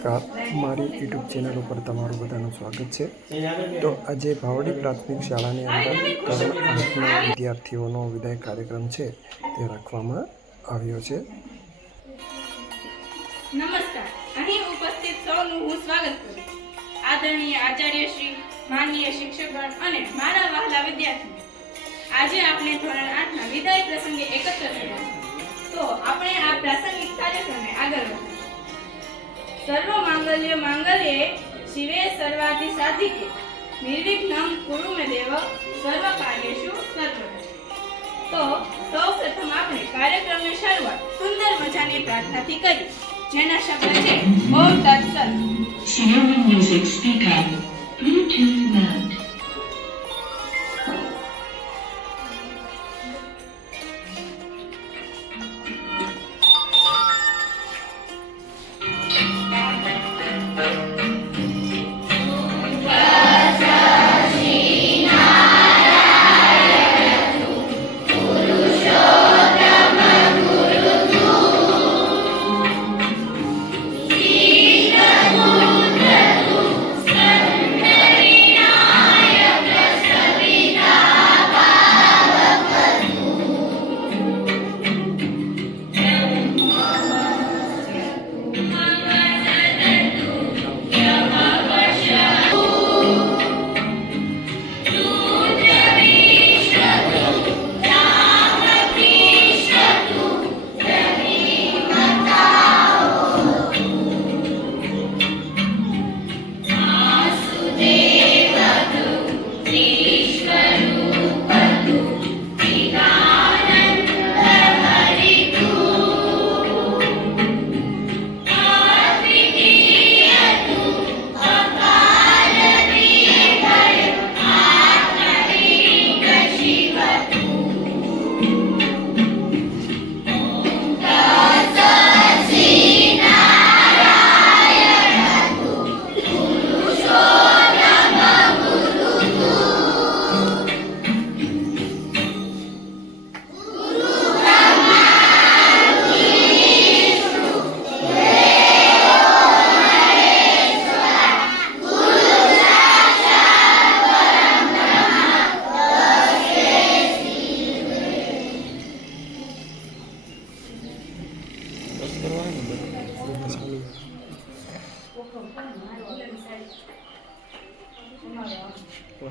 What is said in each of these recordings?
નમસ્કાર, મારી YouTube channel ઉપર તમારું બધાનું સ્વાગત છે। તો આજે ભાવડી પ્રાથમિક શાળાની અંદર ધોરણ 8ના વિદ્યાર્થીઓનો વિદાય કાર્યક્રમ છે તે રાખવામાં આવ્યો છે। નમસ્કાર, અહીં ઉપસ્થિત સૌનું હું સ્વાગત કરું છું। આદરણીય આચાર્યશ્રી, માનનીય શિક્ષકગણ અને મારા વહાલા વિદ્યાર્થીઓ, આજે આપણે ધોરણ 8ના વિદાય પ્રસંગે એકત્ર થયા છીએ। તો આપણે આ પ્રાસંગિક કાર્યક્રમને આગળ વધારીએ। સર્વ માંગલ્ય માંગલ્યે શિવે સર્વાધિ સાધિકે નિર્વિઘ્નમ કુરુ મે દેવ સર્વ કાર્યેષુ સર્વદા। તો સૌપ્રથમ આપણે કાર્યક્રમની શરૂઆત સુંદર મજાની પ્રાર્થનાથી કરી, જેના શબ્દ છે ઓમ તત્સત। Sierra Music Speaker Bluetooth mode।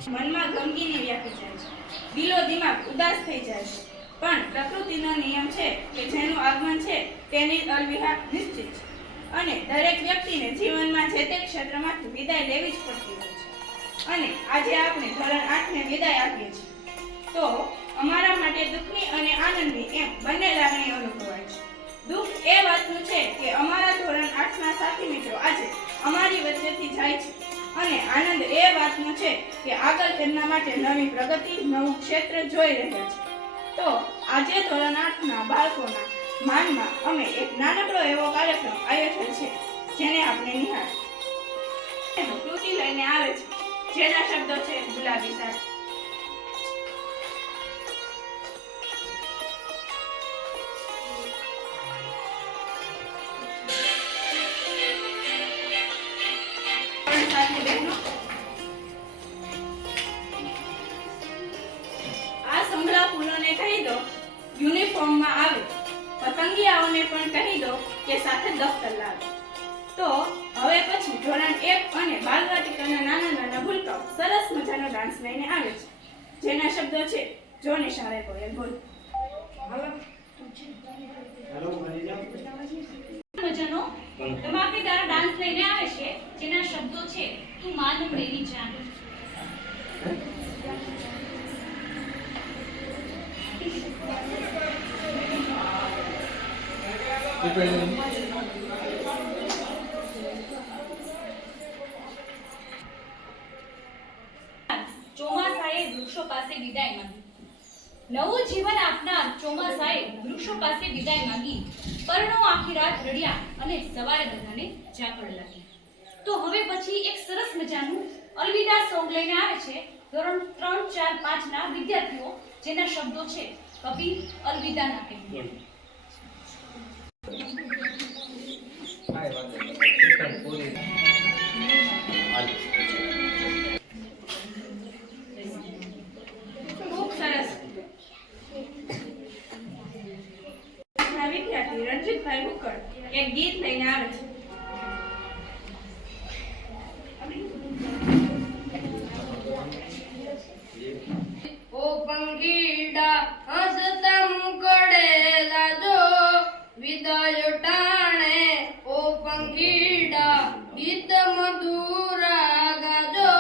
મનમાં ગમગીની વ્યાપી જાય છે, દિલો દિમાગ ઉદાસ થઈ જાય છે, પણ પ્રકૃતિનો નિયમ છે કે જેનું આગમન છે તેની અલવિહા નિશ્ચિત છે અને દરેક વ્યક્તિને જીવનમાં જે તે ક્ષેત્રમાંથી વિદાય લેવી જ પડતી હોય છે। અને આજે આપણે ધોરણ 8ને વિદાય આપીએ છીએ, તો અમારા માટે દુઃખની અને આનંદની એમ બંને લાગણી અનુભવાય છે। દુઃખ એ વાતનું છે કે અમારા ધોરણ 8ના સાથી મિત્રો આજે અમારી વચ્ચેથી જાય છે, અને આનંદ એ વાતનો છે કે આગળ તેમના માટે નવી પ્રગતિ, નવું ક્ષેત્ર જોઈ રહ્યા છે। તો આજે ધોરણ 8ના બાળકોના માનમાં અમે એક નાનકડો એવો કાર્યક્રમ આયોજન છે, જેને આપણે નિહાળ કૃતિ લઈને આવે છે, જેના શબ્દો છે ગુલાબી સાડી। કહી દો યુનિફોર્મમાં આવે, પતંગિયાઓને પણ કહી દો કે સાથે દફતર લાવે। તો હવે પછી ધોરણ 1 અને બાલવાટિકાના નાના નાના ભૂલકાઓ સરસ મજાનો ડાન્સ લઈને આવે છે, જેના શબ્દો છે જો નિશાળે કોયલ બોલ। મજાનો ધમાકેદાર ડાન્સ લઈને આવે છે, જેના શબ્દો છે તું માન મેરી જાન। ચોમાસાએ વૃક્ષો પાસે વિદાય માંગી, નવું જીવન આપનાર ચોમાસાએ વૃક્ષો પાસે વિદાય માંગી। પરણો આખી રાત રડ્યા અને સવારે બધાને ઝાકળ લાગી। તો હવે પછી એક સરસ મજાનું અલવિદા સોંગ લઈને આવે છે ધોરણ 3, 4, 5ના વિદ્યાર્થીઓ, જેના શબ્દો છે કવિ અલવિદા ના કહેવા। ખૂબ સરસ. આજના વિદ્યાર્થી રણજીતભાઈ ભુક્કડ એક ગીત લઈને આવે છે. ઓ પંખીડા હસતા મુકડેલા જો વિદાય ટાણે ઓ પંખીડા ગીત મધુરા ગાજો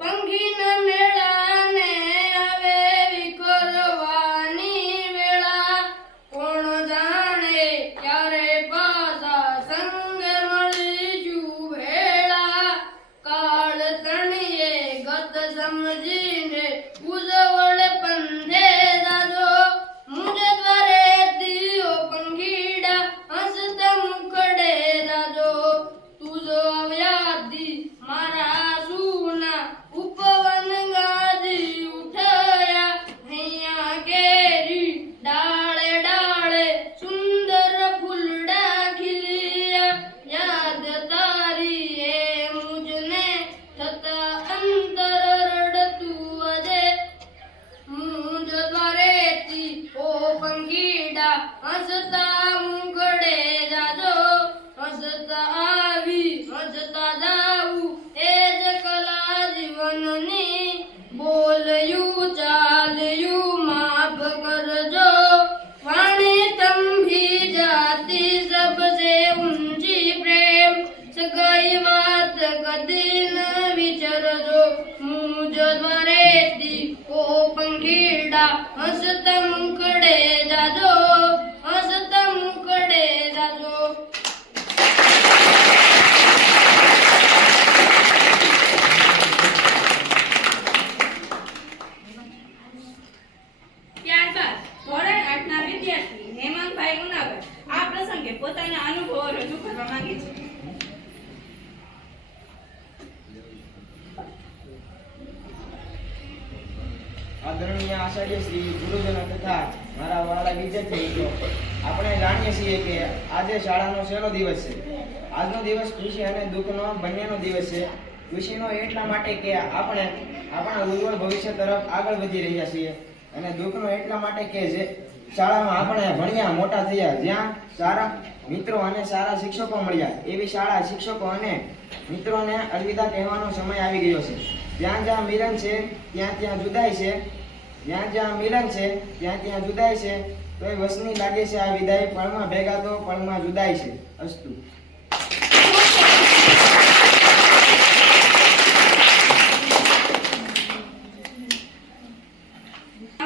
પંખીના મેળાને આવે વિખરવાની વેળા કોણ જાણે ક્યારે પાછા સંગે મળી જુ ભેળા કાળ તણીએ ગત સમજીને ઉજવળ પંથે જાજો મુજ દ્વારેથી ઓ પંખીડા હસતા મુખડે જાજો તુજો આવ્યાથી મારા સુના ઉપવન ગાજી ઉઠયા હૈયા કેરી ડાળે ડાળે સુંદર ફૂલડા ખીલ્યા યાદ તારી એ મુજને થતા અંતર રડતું અજે મુજ દ્વારેથી ઓ પંખીડા હસતા મુખડે જાજો હસતા આવી હસતા જાવું એ જ કલા જીવનની બોલ્યું ચાલ્યું માફ કરજો વાણી તંભી જાતી સબસે ઊંચી પ્રેમ સગાઈ વાત કદી ન વિચરજો મુજ દ્વારેથી ઓ પંખીડા હસતા મુખડે જાજો હસતા મુખડે જાજો. ત્યારબાદ ધોરણ 8 ના વિદ્યાર્થી હેમંતભાઈ ઉનાગર આ પ્રસંગે પોતાના અનુભવો રજૂ કરવા માંગે છે. આદરણીય આચાર્ય શ્રી ગુરુજનો તથા મારા વાલા વિદ્યાર્થીઓ, આપણે જાણીએ છીએ કે આજે શાળાનો છેલ્લો દિવસ છે. આજનો દિવસ ખુશી અને દુઃખનો બંનેનો દિવસ છે. ખુશીનો એટલા માટે કે આપણે આપણા ઉજ્જવળ ભવિષ્ય તરફ આગળ વધી રહ્યા છીએ, અને દુઃખનો એટલા માટે કે જે શાળામાં આપણે ભણ્યા મોટા થયા, જ્યાં સારા મિત્રો અને સારા શિક્ષકો મળ્યા, એવી શાળા શિક્ષકો અને મિત્રોને અલવિદા કહેવાનો સમય આવી ગયો છે. જ્યાં જ્યાં મિલન છે ત્યાં ત્યાં જુદાઈ છે, જ્યાં જ્યાં મિલન છે ત્યાં ત્યાં જુદાઈ છે. તો એ વસની લાગે છે આ વિદાય, પળમાં ભેગા તો પળમાં જુદાઈ છે. અસ્તુ.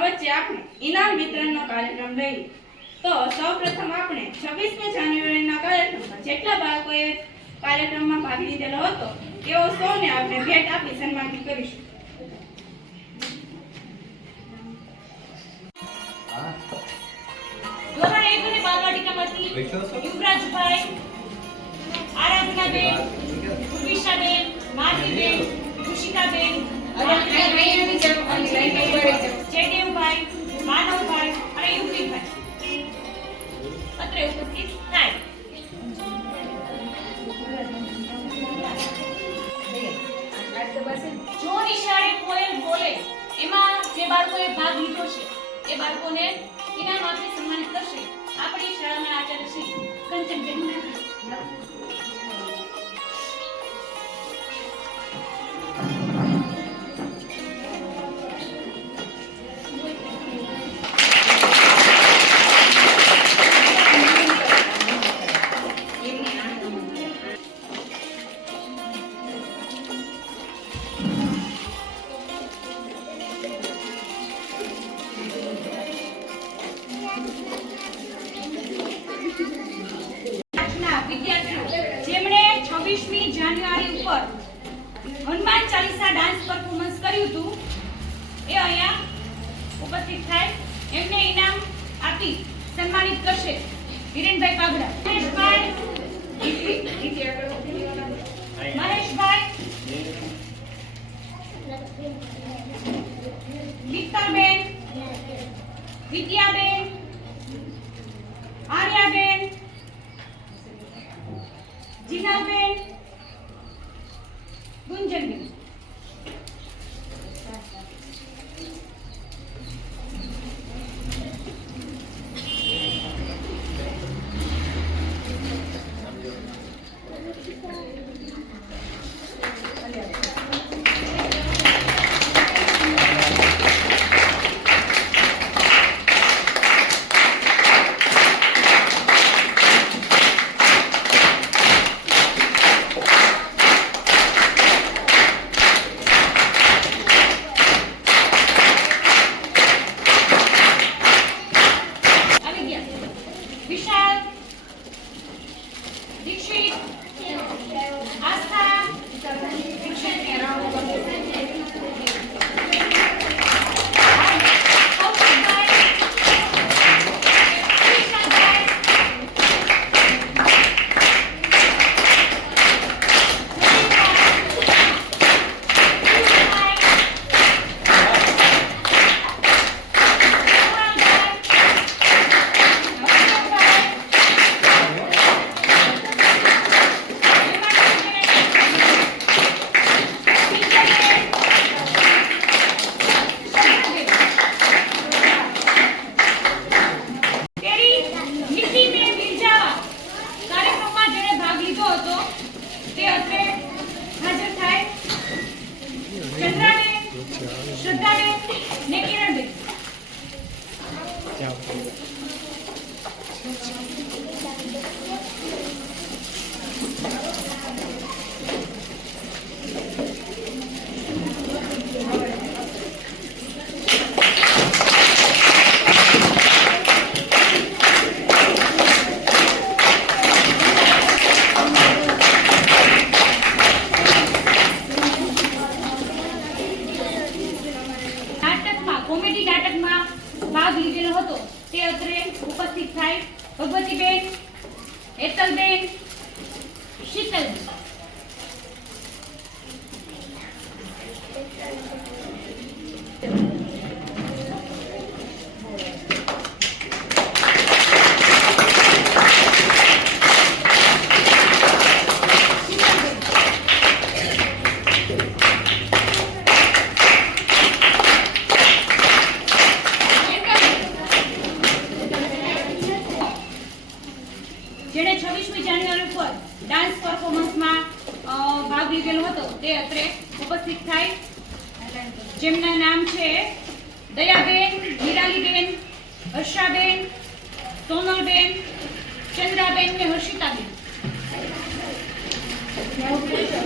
વચ્ચે આપણે ઇનામ વિતરણનો કાર્યક્રમ લઈએ. તો સૌપ્રથમ આપણે 26મી જાન્યુઆરીના કાર્યક્રમમાં જેટલા બાળકોએ કાર્યક્રમમાં ભાગ લીધેલો હતો તેઓ સૌને આપણે ભેટ આપી સન્માનિત કરીશું. ધોરણ 1 અને બાલવાટિકામાંથી યુવરાજભાઈ, આરાધનાબેન, ઉર્વિશાબેન, માધવીબેન, ઋષિકાબેન, જયદેવભાઈ, માનવભાઈ અને યુવતીભાઈ અત્રે ઉપસ્થિત થાય. જો નિશાળે કોયલ બોલે એમાં જે બાળકોએ ભાગ લીધો છે એ બાળકોને ઇનામ આપી સન્માનિત કરશે આપણી શાળાના આચાર્ય શ્રી કંચનબેન નાગર. જેમણે 26મી જાન્યુઆરી ઉપર હનુમાન ચાલીસા ડાન્સ પરફોર્મન્સ કર્યું હતું એ અહીંયા ઉપસ્થિત થાય, એમને ઇનામ આપી સન્માનિત કરશે હિરેનભાઈ પાગડા. મહેશભાઈ, ગીતાબેન, વિદ્યાબેન, આર્યાબેન, હિતલબેન, ગુંજનબેન. આવી ગયા. વિશાલ, દીક્ષિત, આસ્થા, કૌશિકભાઈ, વિશાલભાઈ, તેરી નિકી મે મિર્જાવા કાર્યક્રમમાં જેણે ભાગ લીધો હતો તે અત્રે હાજર થાય. ચંદ્રાબેન, શ્રદ્ધાબેન ને કિરણબેન. નાટકમાં, કોમેડી નાટકમાં ભાગ લીધેલો હતો તે અત્રે ઉપસ્થિત થાય. ભગવતીબેન, હેતલબેન, શીતલબેન. જેણે 26મી જાન્યુઆરી પર ડાન્સ પરફોર્મન્સમાં ભાગ લીધેલો હતો તે અત્રે ઉપસ્થિત થાય. જેમના નામ છે દયાબેન, નિરાલીબેન, હર્ષાબેન, સોનલબેન, ચંદ્રાબેન ને હર્ષિતાબેન. નિરાલીબેન,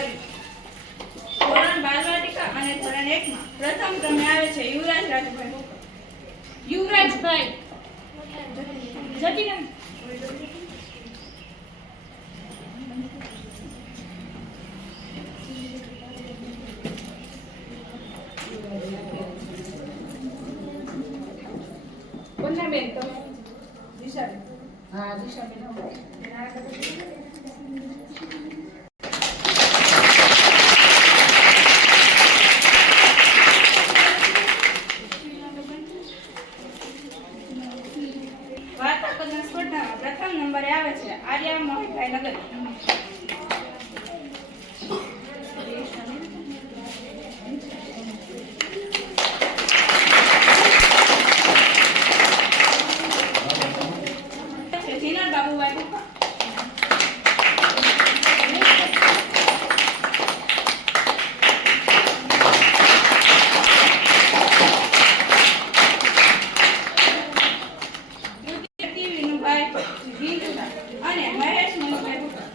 કરી. ધોરણ બાલવાટિકા અને ધોરણ 1 માં પ્રથમ ક્રમે આવે છે યુવરાજ રાજભાઈ. યુવરાજભાઈ જતી રહે. વાર્તા કથન સ્પર્ધામાં પ્રથમ નંબરે આવે છે આર્યા મોહિતભાઈ નગર. જીનલ બાબુભાઈ ભૂપા. કીર્તિ વિનુભાઈ ગીંદુડા અને મહેશ મનુભાઈ ભૂપા.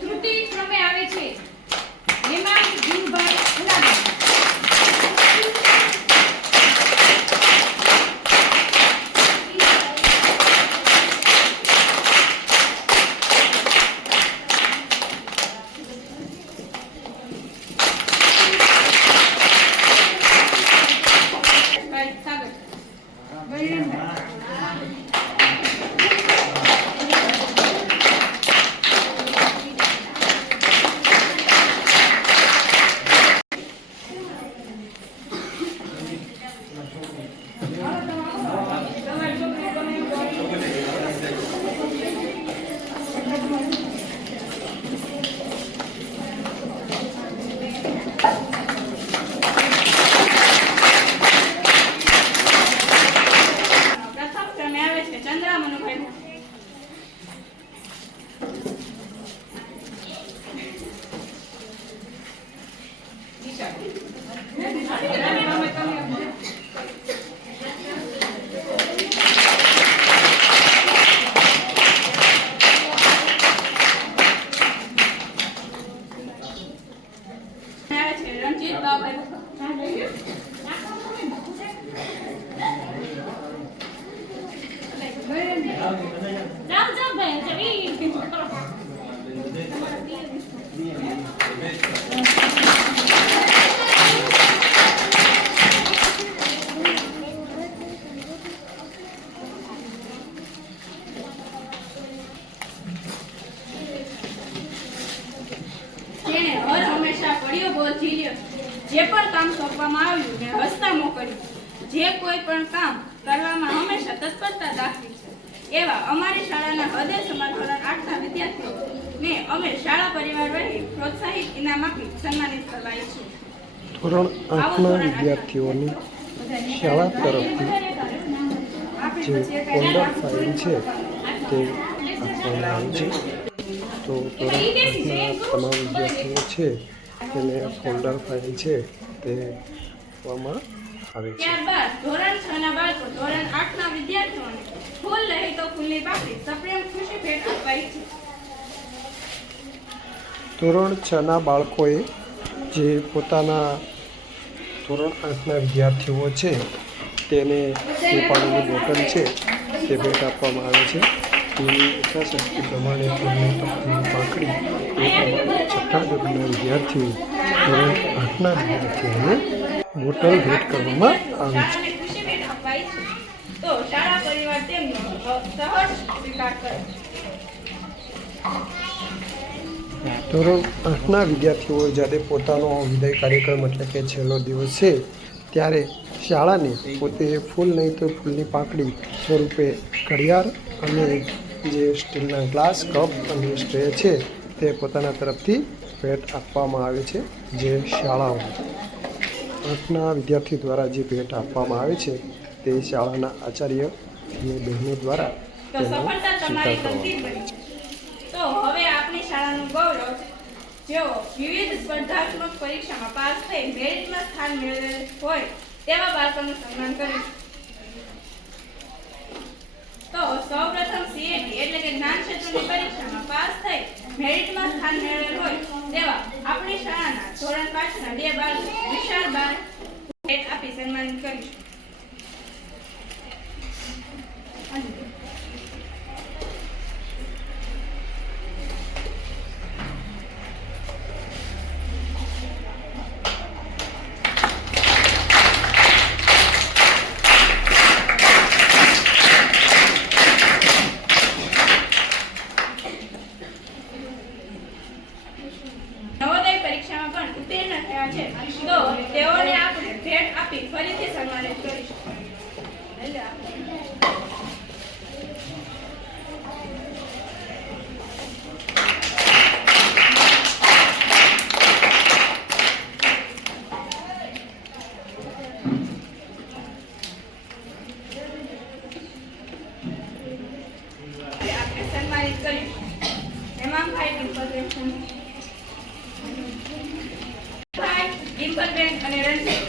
તૃતીય ક્રમે આવે છે હેમાંગ જીવભાઈ ઉનાદા. ભાઈ સાગર. પ્રથમ ક્રમે આવે છે ચંદ્રા મનુભાઈ ભૂપા. આવે છે રણજીત બાબુભાઈ ભૂપા. જાઓ જાઓ ભાઈ ચડી. તેણે હર હંમેશા પડ્યો બોલ ઝીલ્યો. જે પણ કામ સોંપવામાં આવ્યું ને હસતા મોકલ્યું. જે કોઈ પણ કામ કરવામાં હંમેશા તત્પરતા દાખવી છે એવા અમારી શાળાના હૃદય સમાન ધોરણ 8ના વિદ્યાર્થીઓને અમે શાળા પરિવાર વતી પ્રોત્સાહિત ઇનામ આપી સન્માનિત કરવા ઈચ્છીએ. ધોરણ 8ના વિદ્યાર્થીઓની શાળા તરફથી જે ફોલ્ડર ફાઇલ છે તે આપવામાં આવી છે. તો ધોરણ 8ના તમામ વિદ્યાર્થીઓ છે તેને ફોલ્ડર ફાઇલ છે તે આપવામાં આવે છે. ત્યારબાદ ધોરણ 6ના બાળકો ધોરણ 8ના વિદ્યાર્થીઓને ફૂલ રહી તો ફૂલની પાકડી સપ્રેમ ખુશી ભેટ આપવા ઈચ્છીએ. ધોરણ 6ના બાળકોએ જે પોતાના ધોરણ 8ના વિદ્યાર્થીઓ છે તેને જે પાણીની બોટલ છે તે ભેટ આપવામાં આવે છે. તેની યથાશક્તિ પ્રમાણે ફૂલની પાકડી તે પ્રમાણે 6થા ધોરણના વિદ્યાર્થીઓ ધોરણ 8ના વિદ્યાર્થીઓને બોટલ ભેટ કરવામાં આવે છે. શાળાને ખુશી ભેટ આપવા ઈચ્છીએ. તો શાળા પરિવાર તેમનો સહજ સ્વીકાર કરે. ધોરણ 8ના વિદ્યાર્થીઓ જ્યારે પોતાનો વિદાય કાર્યક્રમ એટલે કે છેલ્લો દિવસ છે ત્યારે શાળાને પોતે ફૂલ નહીં તો ફૂલની પાકડી સ્વરૂપે ઘડિયાળ અને જે સ્ટીલના ગ્લાસ કપ અને સ્ટ્રે છે તે પોતાના તરફથી ભેટ આપવામાં આવે છે. જે શાળાઓ 8ના વિદ્યાર્થી દ્વારા જે ભેટ આપવામાં આવે છે તે શાળાના આચાર્ય અને બહેનો દ્વારા તો તેનો સફળતા તમારી સ્વીકાર ગંભીર કરવામાં બની. તો હવે આપણી શાળાનું ગૌરવ જેઓ વિવિધ સ્પર્ધાત્મક પરીક્ષામાં પાસ થઈ મેરિટમાં સ્થાન મેળવેલ હોય તેવા બાળકોનું સન્માન કરીશું. તો સૌપ્રથમ CAT એટલે કે જ્ઞાન ક્ષેત્રની પરીક્ષામાં પાસ થઈ મેરિટમાં સ્થાન મેળવેલ હોય તેવા આપણી શાળાના ધોરણ 5 ના 2 બાળકો વિશાળ બાર ભેટ આપી સન્માનિત કરીશું. નવોદય પરીક્ષામાં પણ ઉત્તીર્ણ થયા છે તો તેઓને આપણે ભેટ આપી ફરીથી સન્માનિત કરીશું. આપણે સન્માનિત કરીશું. હેમાંગભાઈ ડિમ્પલબેન ડિમ્પલબેન અને રણજીત.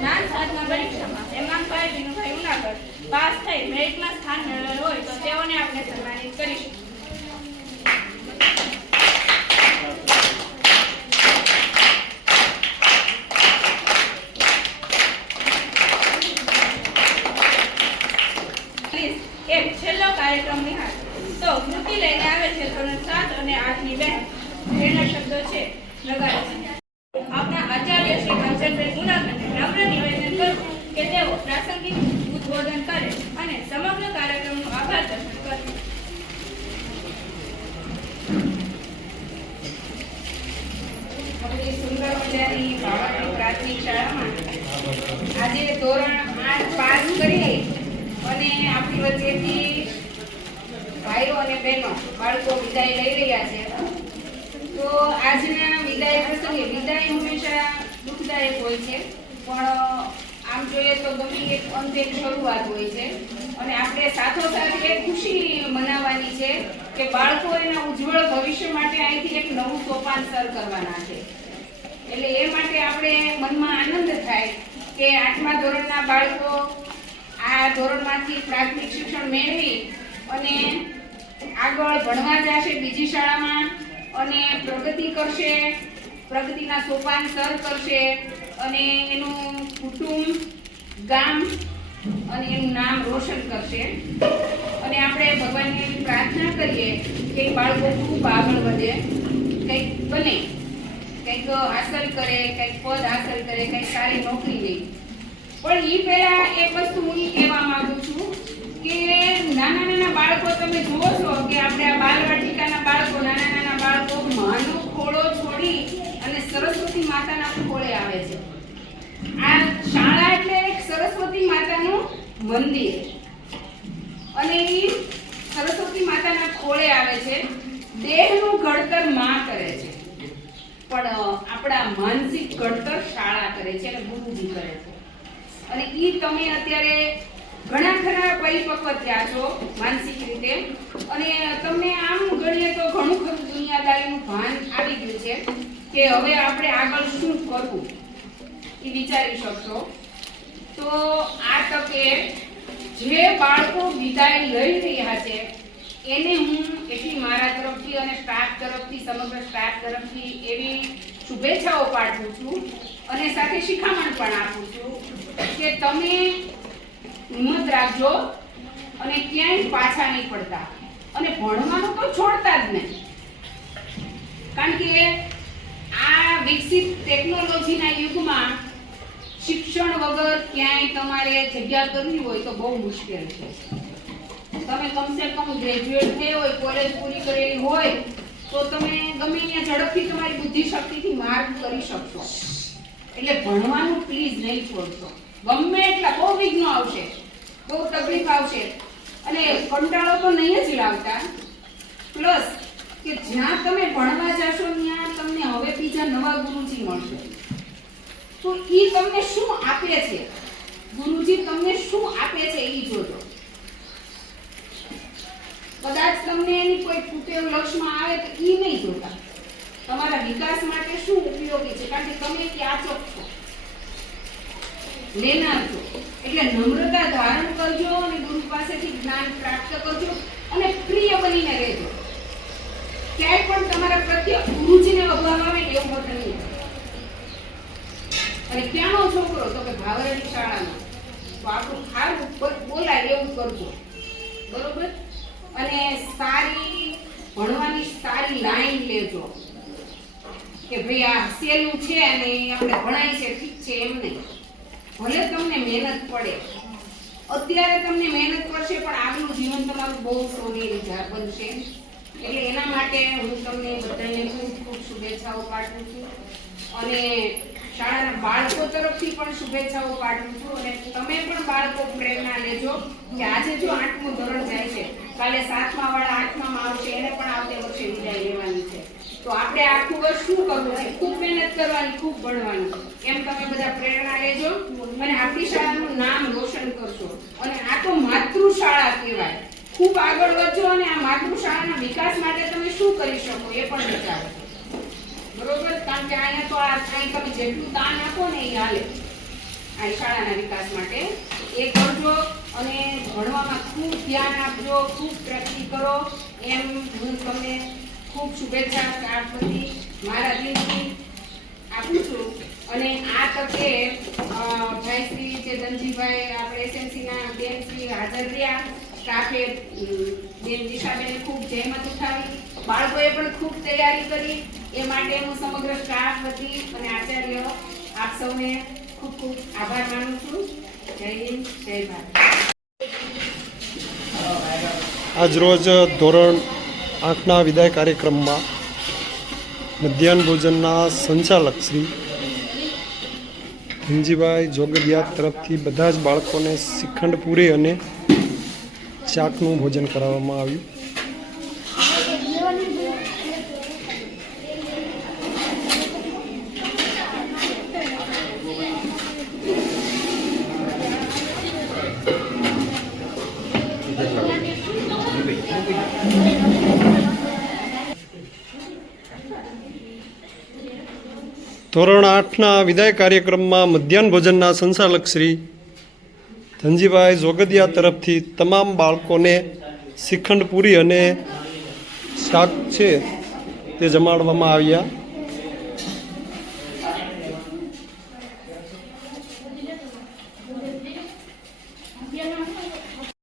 જ્ઞાન સાધના પરીક્ષામાં હેમાંગભાઈ વિનુભાઈ ઉનાગર પાસ થઈ મેરિટમાં સ્થાન મેળવેલ હોય તો તેઓને આપણે સન્માનિત કરીશું. એક છેલ્લો કાર્યક્રમ નિહાળ તો કૃતિ લઈને આવે છે ધોરણ 7 અને 8 ની બહેન જેના શબ્દો છે લગાડે છે. આપણા આચાર્ય શ્રી કંચનબેન ઉનાગરને નમ્ર નિવેદન કરું કે તેઓ પ્રાસંગિક ઉદ્બોધન કરે અને સમગ્ર કાર્યક્રમનું આભાર દર્શન કરે. આપણી સુંદર મજાની ભાવનગર પ્રાથમિક શાળામાં આજે ધોરણ 8 પાસ કરી અને આપણી વચ્ચેથી ભાઈઓ અને બહેનો બાળકો વિદાય લઈ રહ્યા છે. તો આજના વિદાય પ્રસંગે વિદાય હંમેશા દુઃખદાયક હોય છે, પણ આમ જોઈએ તો ગમે એક અંતે શરૂઆત હોય છે અને આપણે સાથોસાથ એક ખુશી મનાવવાની છે કે બાળકો એના ઉજ્જવળ ભવિષ્ય માટે અહીંથી એક નવું સોપાન સર કરવાના છે. એટલે એ માટે આપણે મનમાં આનંદ થાય કે 8મા ધોરણના બાળકો આ ધોરણમાંથી પ્રાથમિક શિક્ષણ મેળવી અને આગળ ભણવા જશે બીજી શાળામાં અને પ્રગતિ કરશે, પ્રગતિના સોપાન સર કરશે અને એનું કુટુંબ, ગામ અને એનું નામ રોશન કરશે. અને આપણે ભગવાનને એવી પ્રાર્થના કરીએ કે બાળકો ખૂબ આગળ વધે, કંઈક બને, કંઈક હાંસલ કરે, કંઈક પદ હાંસલ કરે, કંઈક સારી નોકરી લે. પણ એ પહેલા એક વસ્તુ હું કહેવા માંગુ છું કે નાના નાના બાળકો તમે જુઓ છો કે આપણે આ બાલવાટિકાના બાળકો, નાના નાના બાળકો માનો ખોળો છોડી અને સરસ્વતી માતાના ખોળે આવે છે. આ શાળા એટલે એક સરસ્વતી માતાનું મંદિર અને એ સરસ્વતી માતાના ખોળે આવે છે. દેહનું ઘડતર માં કરે છે પણ આપણા માનસિક ઘડતર શાળા કરે છે અને ગુરુજી કરે છે. અને ઈ તમે અત્યારે ઘણા ખરા પરિપક્વ થયા છો માનસિક રીતે અને તમને આમ ગણીએ તો ઘણું ખરું દુનિયાદારીનું ભાન આવી ગયું છે કે હવે આપણે આગળ શું કરવું એ વિચારી શકશો. તો આ તકે જે બાળકો વિદાય લઈ રહ્યા છે એને હું એટલી મારા તરફથી અને સ્ટાફ તરફથી, સમગ્ર સ્ટાફ તરફથી એવી શુભેચ્છાઓ પાઠવું છું અને સાથે શિખામણ પણ આપું છું કે તમે હિંમત રાખજો અને ક્યાંય પાછા નહીં પડતા અને ભણવાનું તો છોડતા જ નહીં. કારણ કે આ વિકસિત ટેકનોલોજીના યુગમાં શિક્ષણ વગર ક્યાંય તમારે જગ્યા કરવી હોય તો બહુ મુશ્કેલ છે. તમે કમસે કમ ગ્રેજ્યુએટ થયા હોય, કોલેજ પૂરી કરેલી હોય તો તમે ગમે ત્યાં ઝડપથી તમારી બુદ્ધિ શક્તિથી માર્ગ કરી શકશો. એટલે ભણવાનું પ્લીઝ નહીં છોડશો. ગમે એટલા બહુ વિઘ્નો આવશે, બહુ તકલીફ આવશે અને કંટાળો તો નહીં જ લાવતા. પ્લસ કે જ્યાં તમે ભણવા જશો ત્યાં તમને હવે બીજા નવા ગુરુજી મળશે તો ઈ તમને શું આપે છે, ગુરુજી તમને શું આપે છે ઈ જોજો. કદાચ તમને એની કોઈ તૂટેવ લક્ષમાં આવે તો ઈ નહીં જોતા, તમારા વિકાસ માટે શું ઉપયોગી છે, કારણ કે તમે યાચક છો, લેનાર છો. એટલે નમ્રતા ધારણ કરજો અને ગુરુ પાસેથી જ્ઞાન પ્રાપ્ત કરજો અને પ્રિય બનીને રહેજો. ક્યાંય પણ તમારા પ્રત્યે ગુરુજીને અભાવ આવે એવું મત નહીં. અને ક્યાંનો છોકરો તો કે ભાવરેડી શાળાનો, તો આપણું ખારું બોલાય એવું કરજો, બરોબર. અને સારી ભણવાની સારી લાઈન લેજો કે ભાઈ આ સહેલું છે અને આપણે ભણાય છે ઠીક છે એમ નહીં. ભલે તમને મહેનત પડે, અત્યારે તમને મહેનત પડશે પણ આગલું જીવન તમારું બહુ સોનેરી બનશે. એટલે એના માટે હું તમને બધાને ખૂબ ખૂબ શુભેચ્છાઓ પાઠવું છું અને શાળાના બાળકો તરફથી પણ શુભેચ્છાઓ પાઠવું છું. અને તમે પણ બાળકો પ્રેરણા લેજો કે આજે જો 8મું ધોરણ જાય છે, કાલે 7મા વાળા 8મામાં આવશે, એને પણ આવતે વર્ષે વિદાય લેવાની છે. તો આપણે આખું વર્ષ શું કરવું છે? ખૂબ મહેનત કરવાની, ખૂબ ભણવાની. એમ તમે બધા પ્રેરણા લેજો અને આપણી શાળાનું નામ રોશન કરશો. અને આ તો માતૃશાળા કહેવાય. ખૂબ આગળ વધજો અને આ માતૃશાળાના વિકાસ માટે તમે શું કરી શકો એ પણ વિચારો, બરોબર. કારણ કે અહીંયા તો અહીં તમે જેટલું દાન આપો ને એ હાલે. આ શાળાના વિકાસ માટે એ કરજો અને ભણવામાં ખૂબ ધ્યાન આપજો, ખૂબ પ્રગતિ કરો એમ હું તમને ખૂબ શુભેચ્છા બધી મારા દિલથી આપું છું. અને આ તકે ભાઈ શ્રી જે ધનજીભાઈ આપણે એસએમસીના બેન શ્રી હાજર રહ્યા, સ્ટાફે બેન દિશાબેને ખૂબ જહેમત ઉઠાવી, બાળકોએ પણ ખૂબ તૈયારી કરી. એ માટે હું સમગ્ર સ્ટાફ વતી અને આચાર્ય આપ સૌને ખૂબ ખૂબ આભાર માનું છું. જય હિન્દ, જય ભારત. આજરોજ ધોરણ 8ના વિદાય કાર્યક્રમમાં મધ્યાહન ભોજનના સંચાલક શ્રી ધનજીભાઈ જોગડિયા તરફથી બધા જ બાળકોને શ્રીખંડ પૂરી અને શાકનું ભોજન કરાવવામાં આવ્યું. ધોરણ 8ના વિદાય કાર્યક્રમમાં મધ્યાહન ભોજનના સંચાલક શ્રી ધનજીભાઈ જોગડિયા તરફથી તમામ બાળકોને શ્રીખંડ પૂરી અને શાક છે તે જમાડવામાં આવ્યા. Yeah.